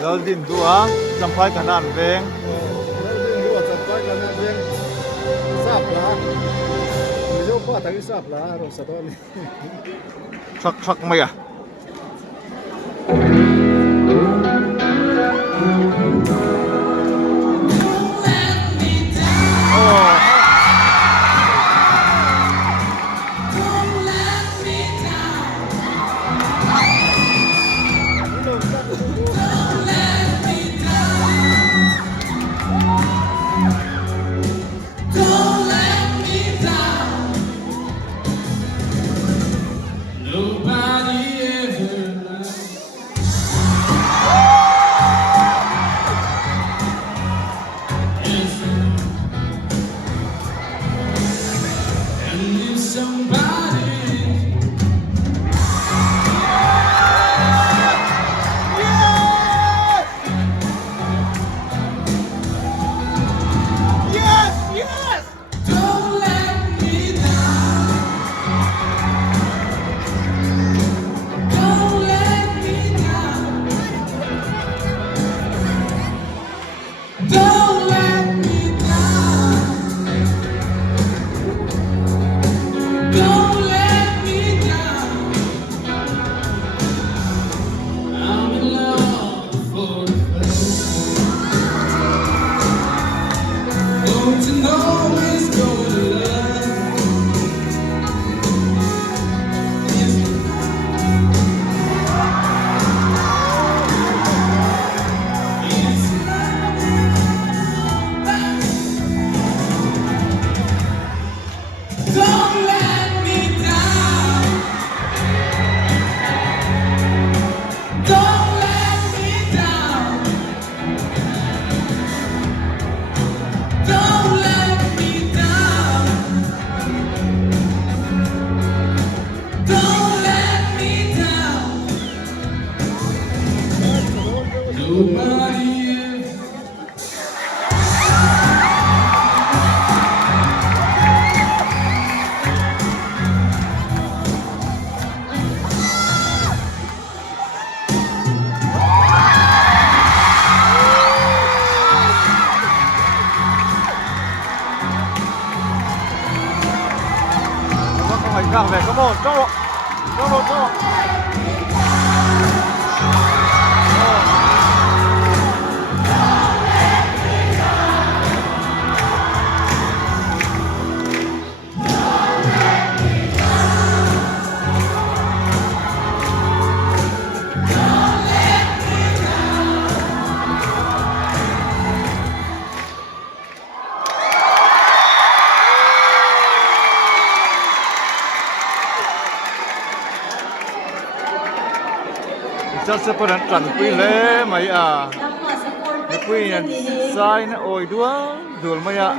Laldim dua sampai kanan veng dua sampai karena yang saplah bisa apa tadi saplah harus satu ini sak maya. Càng về có một chốt chốt chắc sẽ phần trần quy lễ mấy à quy này sai nó ôi đúa rồi mấy ạ